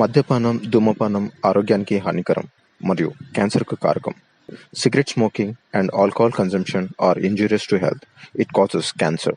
మద్యపానం, ధూమపానం ఆరోగ్యానికి హానికరం మరియు క్యాన్సర్‌కు కారకం. Cigarette smoking and alcohol consumption are injurious to health. It causes cancer.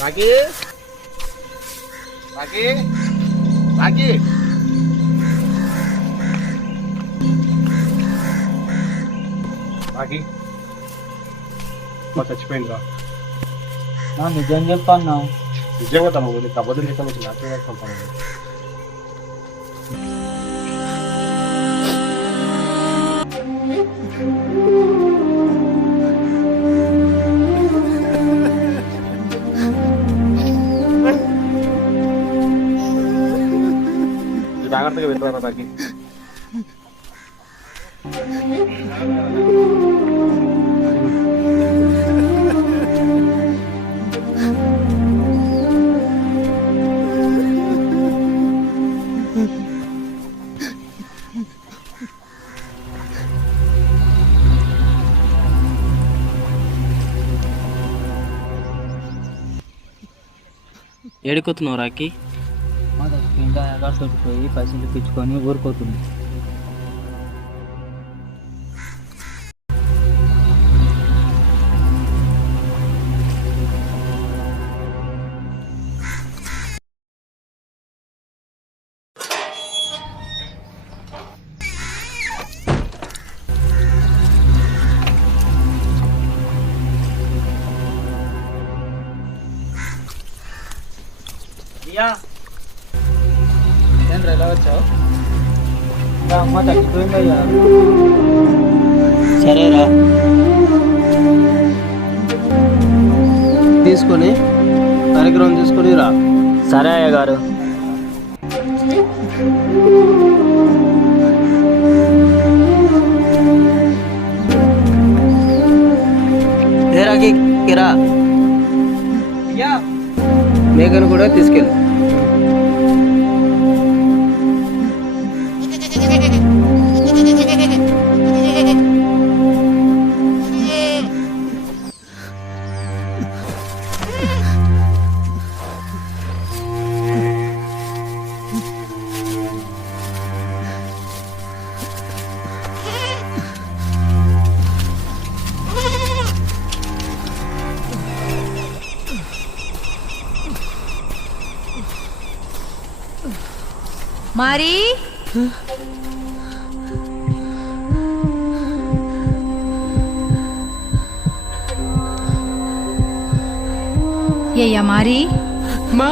Pagi, pagi, pagi, pagi. Mau చచ్చిపోయిందిరా. నిజం చెప్పన్నా. నిజంగా తమ ఊరి కబడ్డీ లెక్కలు నాకు పంపాను. జాగ్రత్తగా వెళ్ళారా నాకు. ఏడుకొతున్నావు రాకి? ఇంకా ఎగాడు పోయి పైసలు పిచ్చుకొని ఊరుకోతుంది. ఎలా వచ్చావు? అమ్మ తగ్గిపోయిందయ్యా. సరేరా తీసుకొని కార్యక్రమం తీసుకొని రా. సరే అయ్య గారు. రా మేఘను కూడా తీసుకెళ్ళు. మారీ ఏయ్యా మారీ మా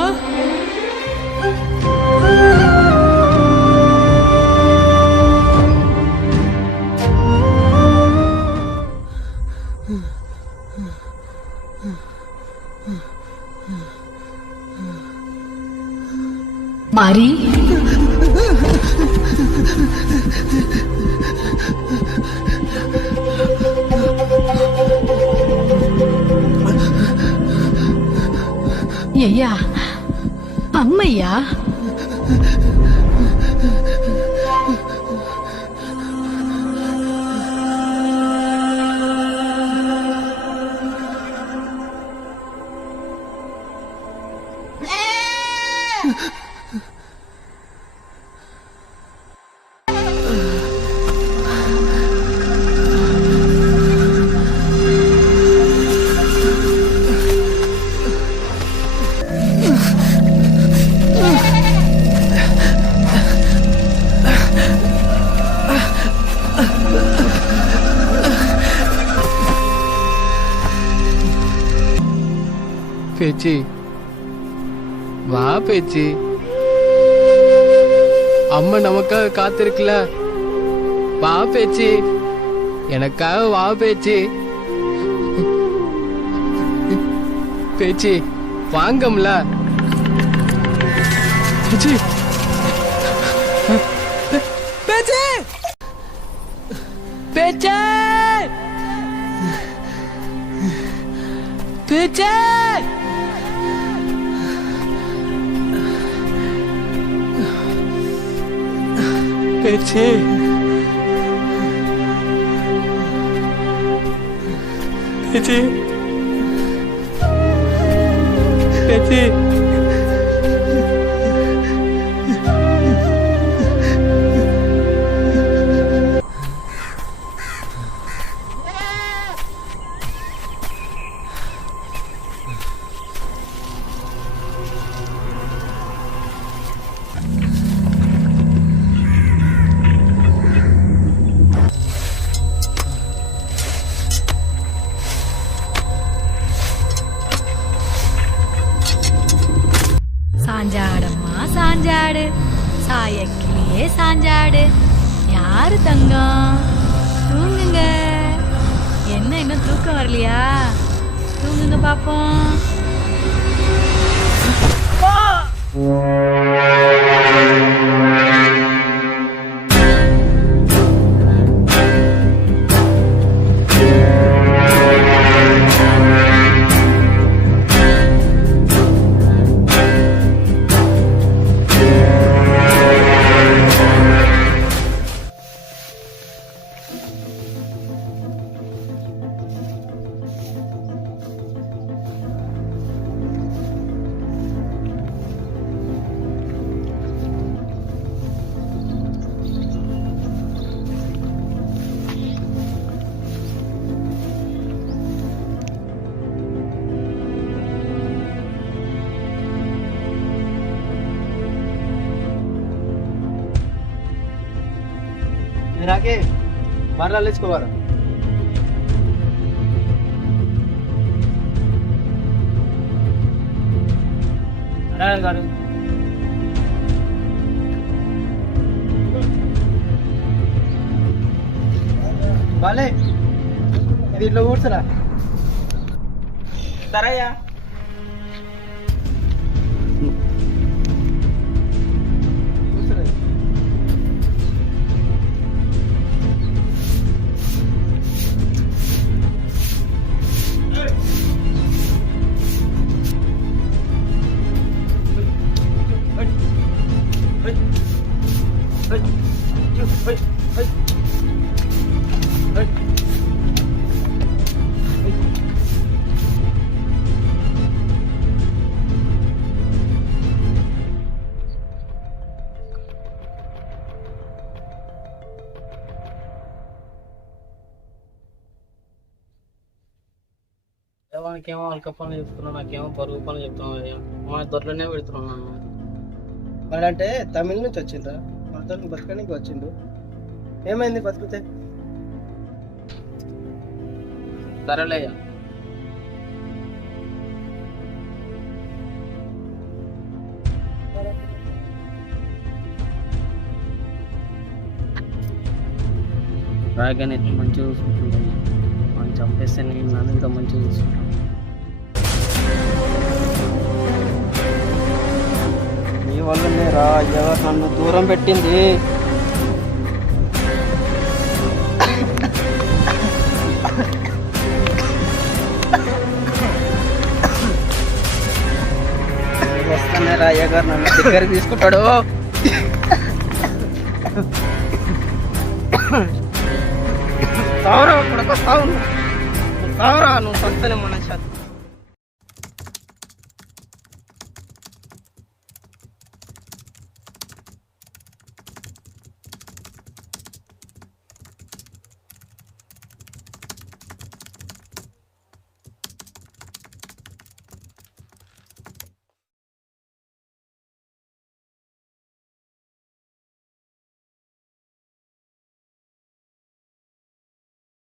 మారి అయ్యా అమ్మయ్యా பேச்சி வா பேச்சி, அம்மா நமக்காக காத்திருக்கல. வா பேச்சி, எனக்காக வா பேச்சி. பேச்சி வாங்கம்ல பேச்சி. பேச்சி பேச்சி பேச்சி பேச்சி பேச்சி பேச்சி. சாஞ்சாடம்மா சாஞ்சாடு, சாயக்கிளியே சாஞ்சாடு. யாரு தங்கம்? தூங்குங்க. என்ன இன்னும் தூக்கம் வரலையா? தூங்குங்க பாப்போம். రాకే మరలా లేచుకోవాలా? గారు బాలే, ఇది ఇట్లా కూర్చురా. సరయ్యా వానికేమో అల్క పనులు చెప్తున్నావు, నాకేమో పరుగు పనులు చెప్తున్నావు. మా దొరలోనే పెడుతున్నాను. వాడంటే తమిళ నుంచి వచ్చిండ్రా, మనతో బతకడానికి వచ్చిండు. ఏమైంది బతుకుతే? సరేలేయ్యా. రాగానే మంచిగా చూసుకుంటుంటాను. మనం చంపేస్తే నేను నన్ను ఇంకా మంచిగా చూసుకుంటాను. వల్లనే రా ఎవరు నన్ను దూరం పెట్టింది. వస్తేనే రా అయ్యగారు నన్ను దగ్గరికి తీసుకుంటాడు. సావురా కొడుకు, సావు, సావురా నువ్వు సస్తనే మన